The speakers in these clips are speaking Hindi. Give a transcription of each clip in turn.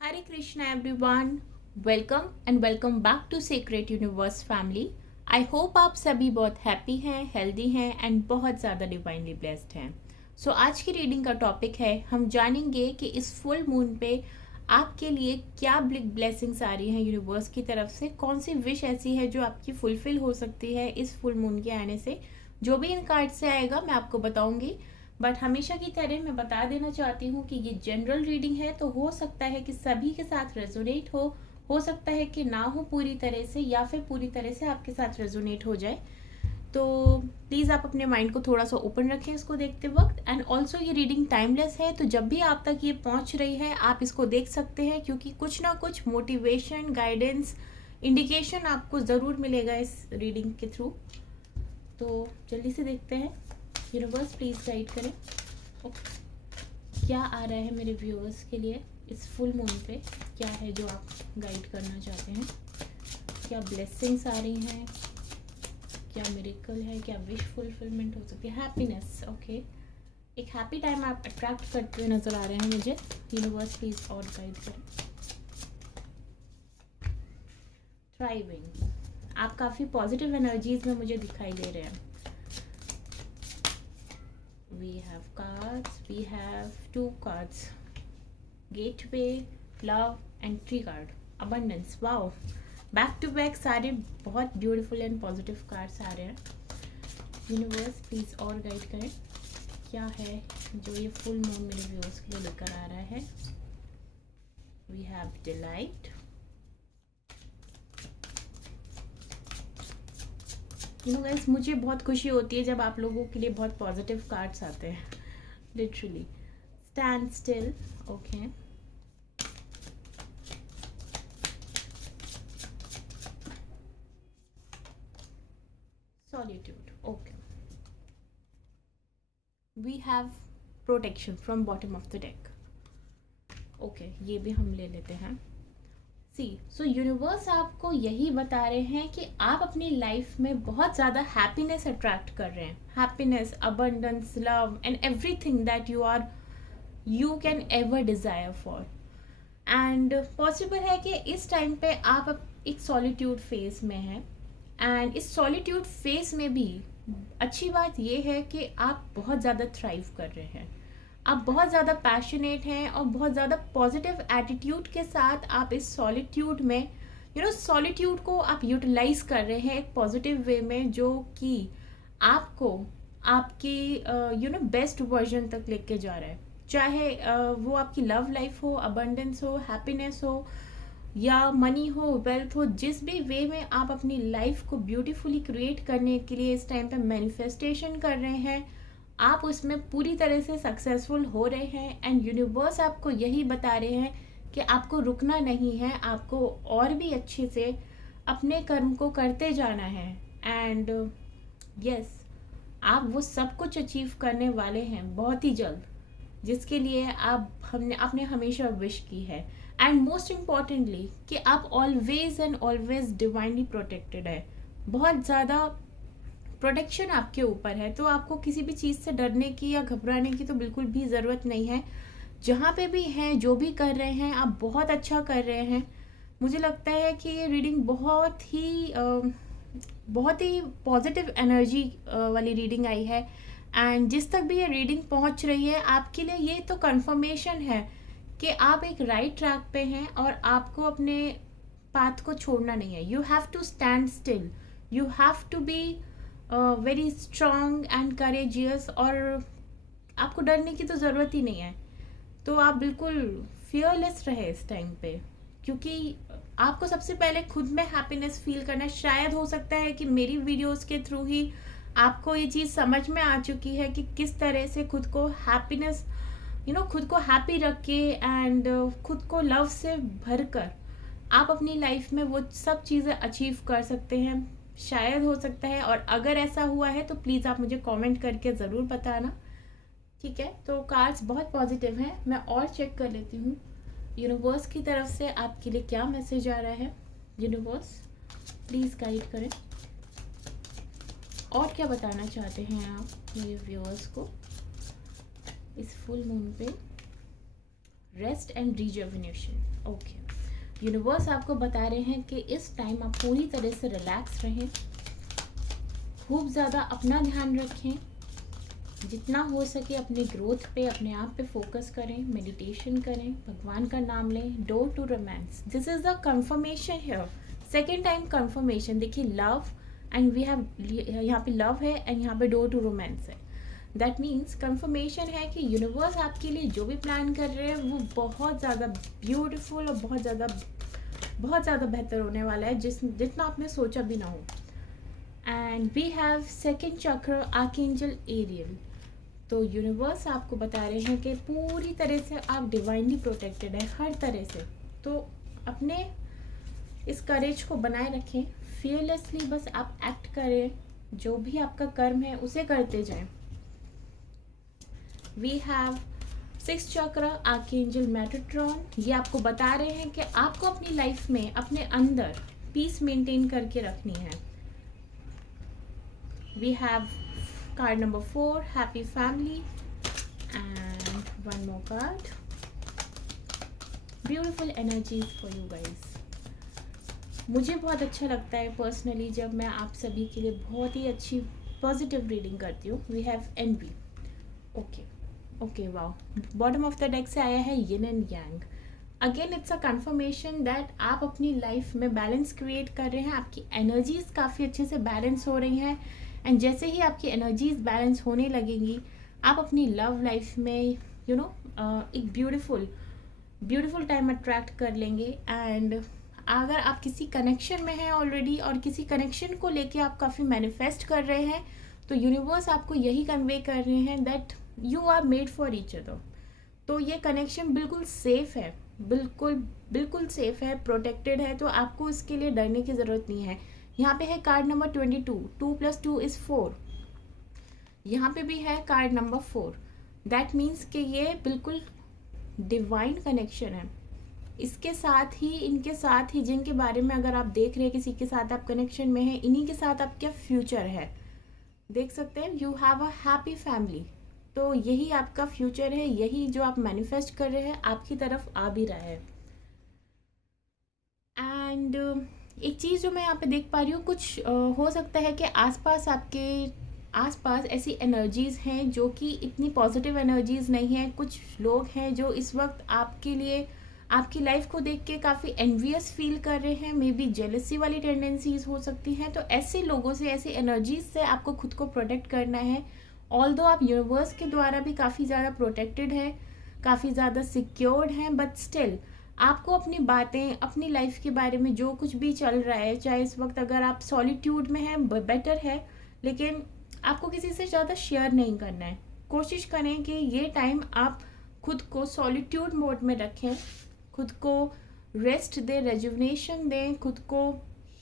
Hare Krishna everyone, welcome and welcome back to Sacred Universe family. I hope आप सभी बहुत हैप्पी हैं, हेल्दी हैं एंड बहुत ज़्यादा डिवाइनली ब्लेस्ड हैं. सो आज की रीडिंग का टॉपिक है, हम जानेंगे कि इस फुल मून पे आपके लिए क्या ब्लेसिंग्स आ रही हैं यूनिवर्स की तरफ से, कौन सी विश ऐसी है जो आपकी फुलफिल हो सकती है इस फुल मून के आने से. जो भी इन कार्ड से आएगा मैं आपको बताऊंगी, बट हमेशा की तरह मैं बता देना चाहती हूँ कि ये जनरल रीडिंग है, तो हो सकता है कि सभी के साथ रेजोनेट हो सकता है कि ना हो पूरी तरह से, या फिर पूरी तरह से आपके साथ रेजोनेट हो जाए. तो प्लीज़ आप अपने माइंड को थोड़ा सा ओपन रखें इसको देखते वक्त. एंड ऑल्सो ये रीडिंग टाइमलेस है, तो जब भी आप तक ये पहुंच रही है आप इसको देख सकते हैं, क्योंकि कुछ ना कुछ मोटिवेशन, गाइडेंस, इंडिकेशन आपको ज़रूर मिलेगा इस रीडिंग के थ्रू. तो जल्दी से देखते हैं. यूनिवर्स प्लीज़ गाइड करें. क्या आ रहा है मेरे व्यूअर्स के लिए इस फुल मून पे, क्या है जो आप गाइड करना चाहते हैं. क्या ब्लेसिंग्स आ रही हैं, क्या मिरेकल है, क्या विश फुलफिलमेंट हो सकती है. Happiness, okay. एक हैप्पी टाइम आप अट्रैक्ट करते हुए नज़र आ रहे हैं मुझे. यूनिवर्स प्लीज़ और गाइड करें. थ्राइविंग, आप काफ़ी पॉजिटिव एनर्जीज में मुझे दिखाई दे रहे हैं. We have cards, we have two cards, gateway, love and tree card, abundance. wow, back to back सारे बहुत ब्यूटीफुल एंड पॉजिटिव कार्ड्स आ रहे हैं. यूनिवर्स प्लीज़ और गाइड करें, क्या है जो ये फुल मून मेरे व्यूअर्स के लिए लेकर आ रहा है. We have delight. गाइस, मुझे बहुत खुशी होती है जब आप लोगों के लिए बहुत पॉजिटिव कार्ड्स आते हैं. Literally. Stand still, okay. Solitude, okay. We have protection from bottom of the deck, okay. ये भी हम ले लेते हैं. सो यूनिवर्स आपको यही बता रहे हैं कि आप अपनी लाइफ में बहुत ज़्यादा हैप्पीनेस अट्रैक्ट कर रहे हैं. Happiness, abundance, love and everything that you can ever desire for. And possible है कि इस टाइम पे आप एक सॉलिट्यूड फेज में हैं. एंड इस सॉलिट्यूड फेज में भी अच्छी बात ये है कि आप बहुत ज़्यादा थ्राइव कर रहे हैं. आप बहुत ज़्यादा पैशनेट हैं और बहुत ज़्यादा पॉजिटिव एटीट्यूड के साथ आप इस सॉलिट्यूड में सॉलिट्यूड को आप यूटिलाइज कर रहे हैं एक पॉजिटिव वे में, जो कि आपको आपकी बेस्ट वर्जन तक लेके जा रहा है. चाहे वो आपकी लव लाइफ हो, अबंडेंस हो, हैप्पीनेस हो, या मनी हो, वेल्थ हो, जिस भी वे में आप अपनी लाइफ को ब्यूटीफुली क्रिएट करने के लिए इस टाइम पे मैनिफेस्टेशन कर रहे हैं, आप उसमें पूरी तरह से सक्सेसफुल हो रहे हैं. एंड यूनिवर्स आपको यही बता रहे हैं कि आपको रुकना नहीं है, आपको और भी अच्छे से अपने कर्म को करते जाना है. एंड यस, आप वो सब कुछ अचीव करने वाले हैं बहुत ही जल्द, जिसके लिए आपने हमेशा विश की है. एंड मोस्ट इम्पॉर्टेंटली कि आप always and always divinely protected है. बहुत ज़्यादा प्रोटेक्शन आपके ऊपर है, तो आपको किसी भी चीज़ से डरने की या घबराने की तो बिल्कुल भी ज़रूरत नहीं है. जहाँ पे भी हैं, जो भी कर रहे हैं, आप बहुत अच्छा कर रहे हैं. मुझे लगता है कि ये रीडिंग बहुत ही पॉजिटिव एनर्जी वाली रीडिंग आई है. एंड जिस तक भी ये रीडिंग पहुँच रही है, आपके लिए ये तो कंफर्मेशन है कि आप एक राइट ट्रैक पे हैं और आपको अपने पाथ को छोड़ना नहीं है. You have to stand still, you have to be very strong and courageous, और आपको डरने की तो ज़रूरत ही नहीं है. तो आप बिल्कुल फियरलेस रहे इस टाइम पे, क्योंकि आपको सबसे पहले खुद में हैप्पीनेस फील करना है. शायद हो सकता है कि मेरी वीडियोस के थ्रू ही आपको ये चीज़ समझ में आ चुकी है कि किस तरह से खुद को हैप्पीनेस खुद को हैप्पी रख के एंड खुद को लव से भर कर आप अपनी लाइफ में वो सब चीज़ें अचीव कर सकते हैं. शायद हो सकता है, और अगर ऐसा हुआ है तो प्लीज़ आप मुझे कमेंट करके ज़रूर बताना. ठीक है, तो कार्ड्स बहुत पॉजिटिव हैं. मैं और चेक कर लेती हूँ यूनिवर्स की तरफ से आपके लिए क्या मैसेज आ रहा है. यूनिवर्स प्लीज़ गाइड करें, और क्या बताना चाहते हैं आप मेरे व्यूअर्स को इस फुल मून पे. Rest and rejuvenation. Okay, universe आपको बता रहे हैं कि इस टाइम आप पूरी तरह से रिलैक्स रहें, खूब ज़्यादा अपना ध्यान रखें, जितना हो सके अपने ग्रोथ पे, अपने आप पे फोकस करें, मेडिटेशन करें, भगवान का नाम लें। Door to romance, this is the confirmation here, second time confirmation. देखिए लव एंड वी हैव, यहाँ पे लव है एंड यहाँ पे डोर टू रोमांस है। दैट मीन्स कंफर्मेशन है कि यूनिवर्स आपके लिए जो भी प्लान कर रहे हैं वो बहुत ज़्यादा ब्यूटीफुल और बहुत ज़्यादा बेहतर होने वाला है, जितना आपने सोचा भी ना हो। एंड वी हैव सेकेंड चक्र आर्कएंजल एरियल। तो यूनिवर्स आपको बता रहे हैं कि पूरी तरह से आप डिवाइनली प्रोटेक्टेड है हर तरह से। तो अपने इस करेज को बनाए रखें, फियरलेसली बस आप एक्ट करें, जो भी आपका कर्म है उसे करते जाएं। वी हैव सिक्स चक्र आर्कएंजल मेटाट्रॉन। ये आपको बता रहे हैं कि आपको अपनी लाइफ में अपने अंदर पीस मेंटेन करके रखनी है। We have card number 4, happy family, and one more card, beautiful energies for you guys। मुझे बहुत अच्छा लगता है पर्सनली जब मैं आप सभी के लिए बहुत ही अच्छी पॉजिटिव रीडिंग करती हूँ। We have envy. Okay wow, bottom of the deck से आया है yin and yang. Again it's a confirmation that आप अपनी लाइफ में बैलेंस क्रिएट कर रहे हैं, आपकी एनर्जीज काफ़ी अच्छे से बैलेंस हो रही हैं। एंड जैसे ही आपकी एनर्जीज बैलेंस होने लगेंगी, आप अपनी लव लाइफ में एक ब्यूटीफुल टाइम अट्रैक्ट कर लेंगे। एंड अगर आप किसी कनेक्शन में हैं ऑलरेडी और किसी कनेक्शन को लेके आप काफ़ी मैनिफेस्ट कर रहे हैं, तो यूनिवर्स आपको यही कन्वे कर रहे हैं that you are made for each other. तो ये कनेक्शन बिल्कुल सेफ है, बिल्कुल सेफ है, प्रोटेक्टेड है, तो आपको इसके लिए डरने की ज़रूरत नहीं है। यहाँ पे है कार्ड नंबर 22, 2 + 2 = 4। यहाँ पे भी है कार्ड नंबर 4। दैट मीन्स कि ये बिल्कुल डिवाइन कनेक्शन है। इसके साथ ही, इनके साथ ही, जिनके बारे में अगर आप देख रहे हैं किसी के साथ आप कनेक्शन में हैं, इन्हीं के साथ आपका फ्यूचर है। देख सकते हैं, you have a happy family. तो यही आपका फ्यूचर है, यही जो आप मैनिफेस्ट कर रहे हैं आपकी तरफ आ भी रहा है। एंड एक चीज़ जो मैं यहाँ पे देख पा रही हूँ, कुछ हो सकता है कि आसपास ऐसी एनर्जीज़ हैं जो कि इतनी पॉजिटिव एनर्जीज़ नहीं हैं। कुछ लोग हैं जो इस वक्त आपके लिए, आपकी लाइफ को देख के काफ़ी एनवियस फील कर रहे हैं, मे बी जेलसी वाली टेंडेंसीज हो सकती हैं। तो ऐसे लोगों से, ऐसी एनर्जीज से आपको खुद को प्रोटेक्ट करना है। ऑल्दो आप यूनिवर्स के द्वारा भी काफ़ी ज़्यादा प्रोटेक्टेड है, काफ़ी ज़्यादा सिक्योर्ड हैं, बट स्टिल आपको अपनी बातें, अपनी लाइफ के बारे में जो कुछ भी चल रहा है, चाहे इस वक्त अगर आप सॉलिट्यूड में हैं बेटर है, लेकिन आपको किसी से ज़्यादा शेयर नहीं करना है। कोशिश करें कि ये टाइम आप खुद को सॉलिट्यूड मोड में रखें, खुद को रेस्ट दें, रेजुविनेशन दें, खुद को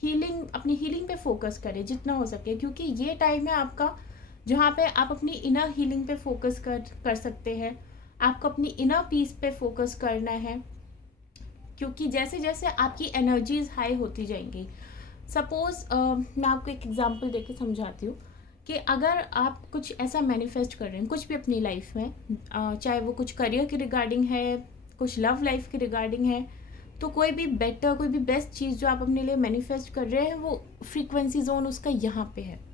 हीलिंग, अपनी हीलिंग पे फोकस करें जितना हो सके, क्योंकि ये टाइम है आपका जहाँ पे आप अपनी इनर हीलिंग पे फोकस कर सकते हैं। आपको अपनी इनर पीस पे फोकस करना है, क्योंकि जैसे जैसे आपकी एनर्जीज हाई होती जाएंगी, सपोज मैं आपको एक एग्जांपल देके समझाती हूँ कि अगर आप कुछ ऐसा मैनिफेस्ट कर रहे हैं कुछ भी अपनी लाइफ में, चाहे वो कुछ करियर के रिगार्डिंग है, कुछ लव लाइफ के रिगार्डिंग है, तो कोई भी बेटर, कोई भी बेस्ट चीज़ जो आप अपने लिए मैनिफेस्ट कर रहे हैं वो फ्रीक्वेंसी जोन उसका यहाँ पे है।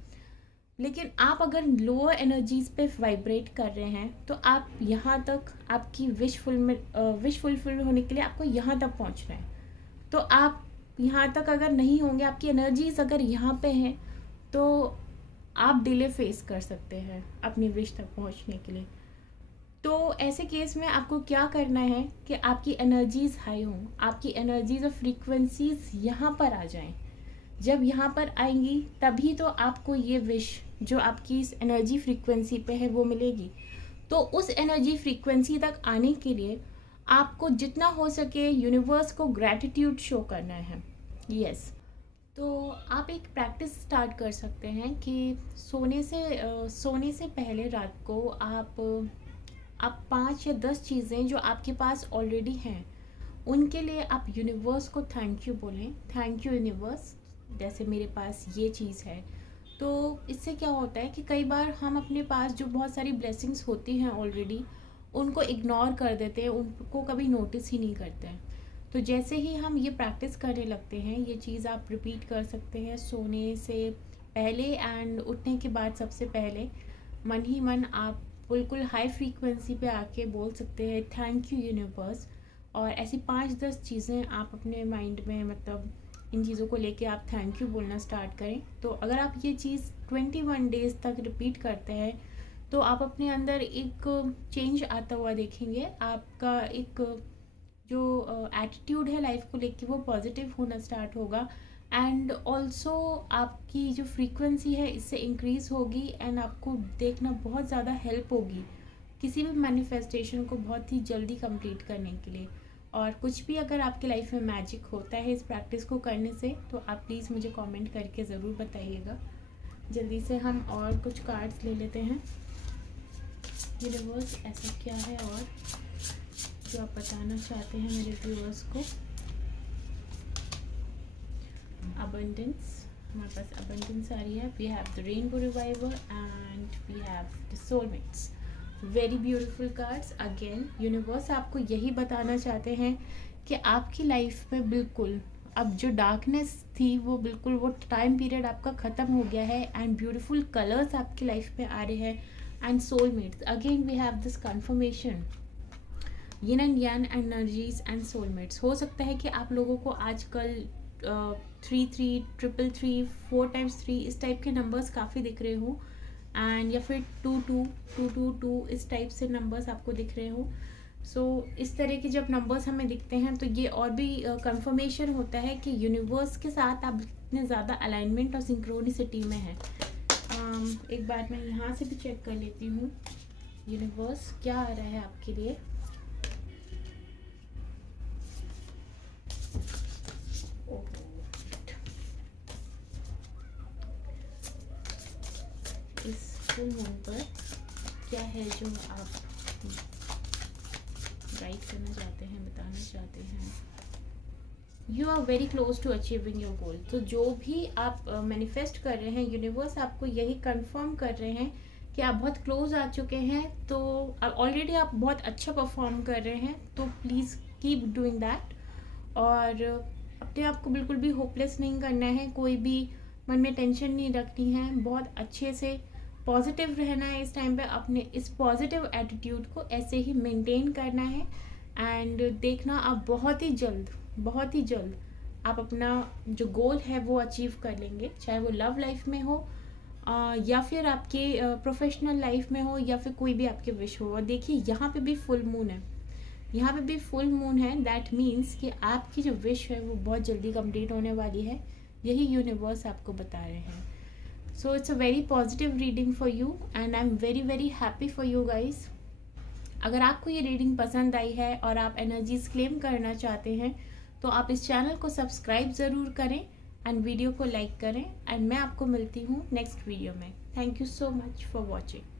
लेकिन आप अगर लोअर एनर्जीज पे वाइब्रेट कर रहे हैं तो आप यहाँ तक, आपकी विश फुलफिल होने के लिए आपको यहाँ तक पहुँचना है। तो आप यहाँ तक अगर नहीं होंगे, आपकी एनर्जीज अगर यहाँ पे हैं, तो आप डिले फेस कर सकते हैं अपनी विश तक पहुँचने के लिए। तो ऐसे केस में आपको क्या करना है कि आपकी एनर्जीज हाई हों, आपकी एनर्जीज और फ्रीक्वेंसीज यहाँ पर आ जाएं। जब यहाँ पर आएंगी तभी तो आपको ये विश जो आपकी इस एनर्जी फ्रीक्वेंसी पे है वो मिलेगी। तो उस एनर्जी फ्रीक्वेंसी तक आने के लिए आपको जितना हो सके यूनिवर्स को ग्रैटिट्यूड शो करना है। यस, तो आप एक प्रैक्टिस स्टार्ट कर सकते हैं कि सोने से पहले रात को आप 5 या 10 चीज़ें जो आपके पास ऑलरेडी हैं उनके लिए आप यूनिवर्स को थैंक यू बोलें। थैंक यू यूनिवर्स, जैसे मेरे पास ये चीज़ है। तो इससे क्या होता है कि कई बार हम अपने पास जो बहुत सारी ब्लेसिंग्स होती हैं ऑलरेडी, उनको इग्नोर कर देते हैं, उनको कभी नोटिस ही नहीं करते हैं। तो जैसे ही हम ये प्रैक्टिस करने लगते हैं, ये चीज़ आप रिपीट कर सकते हैं सोने से पहले एंड उठने के बाद। सबसे पहले मन ही मन आप बिल्कुल हाई फ्रीक्वेंसी पे आके बोल सकते हैं थैंक यू यूनिवर्स। और ऐसी 5-10 चीज़ें आप अपने माइंड में, मतलब इन चीज़ों को लेके आप थैंक यू बोलना स्टार्ट करें। तो अगर आप ये चीज़ 21 डेज़ तक रिपीट करते हैं तो आप अपने अंदर एक चेंज आता हुआ देखेंगे। आपका एक जो एटीट्यूड है लाइफ को लेके वो पॉजिटिव होना स्टार्ट होगा एंड ऑल्सो आपकी जो फ्रीक्वेंसी है इससे इंक्रीज़ होगी एंड आपको देखना बहुत ज़्यादा हेल्प होगी किसी भी मैनिफेस्टेशन को बहुत ही जल्दी कंप्लीट करने के लिए। और कुछ भी अगर आपकी लाइफ में मैजिक होता है इस प्रैक्टिस को करने से तो आप प्लीज़ मुझे कमेंट करके ज़रूर बताइएगा। जल्दी से हम और कुछ कार्ड्स ले लेते हैं। यूनिवर्स ऐसा क्या है और जो आप बताना चाहते हैं मेरे व्यूअर्स को। अबंडेंस, हमारे पास अबंडेंस आ रही है। We have the rainbow reviver and we have the soulmates. Very beautiful cards. Again universe आपको यही बताना चाहते हैं कि आपकी लाइफ में बिल्कुल अब जो डार्कनेस थी वो बिल्कुल वो टाइम पीरियड आपका ख़त्म हो गया है एंड ब्यूटीफुल कलर्स आपकी लाइफ में आ रहे हैं and soulmates. Again we have this confirmation, yin and yang energies and soulmates. हो सकता है कि आप लोगों को आजकल 3-3, 333, 4 times 3 इस टाइप के नंबर्स काफ़ी दिख रहे हो एंड या फिर 2-2, 2-2-2 इस टाइप से नंबर्स आपको दिख रहे हो। सो इस तरह के जब नंबर्स हमें दिखते हैं तो ये और भी कंफर्मेशन होता है कि यूनिवर्स के साथ आप इतने ज़्यादा अलाइनमेंट और सिंक्रोनिसिटी में है। एक बार मैं यहाँ से भी चेक कर लेती हूँ यूनिवर्स क्या आ रहा है आपके लिए। इस फुल मून पर क्या है जो आप गाइड करना चाहते हैं, बताना चाहते हैं। You are very close to achieving your goal. तो जो भी आप मैनिफेस्ट कर रहे हैं यूनिवर्स आपको यही कंफर्म कर रहे हैं कि आप बहुत क्लोज आ चुके हैं। तो ऑलरेडी आप बहुत अच्छा परफॉर्म कर रहे हैं, तो प्लीज़ कीप डूइंग दैट। और अपने आप को बिल्कुल भी होपलेस नहीं करना है, कोई भी मन में टेंशन नहीं रखनी है, बहुत अच्छे से पॉजिटिव रहना है। इस टाइम पे अपने इस पॉजिटिव एटीट्यूड को ऐसे ही मेंटेन करना है एंड देखना आप बहुत ही जल्द आप अपना जो गोल है वो अचीव कर लेंगे, चाहे वो लव लाइफ में हो या फिर आपके प्रोफेशनल लाइफ में हो या फिर कोई भी आपके विश हो। और देखिए यहाँ पे भी फुल मून है, यहाँ पे भी फुल मून है। दैट मीन्स कि आपकी जो विश है वो बहुत जल्दी कंप्लीट होने वाली है, यही यूनिवर्स आपको बता रहे हैं। So it's a very positive reading for you and I'm very happy for you guys. अगर आपको ये रीडिंग पसंद आई है और आप एनर्जीज क्लेम करना चाहते हैं तो आप इस चैनल को सब्सक्राइब ज़रूर करें एंड वीडियो को लाइक करें एंड मैं आपको मिलती हूँ नेक्स्ट वीडियो में। Thank you so much for watching.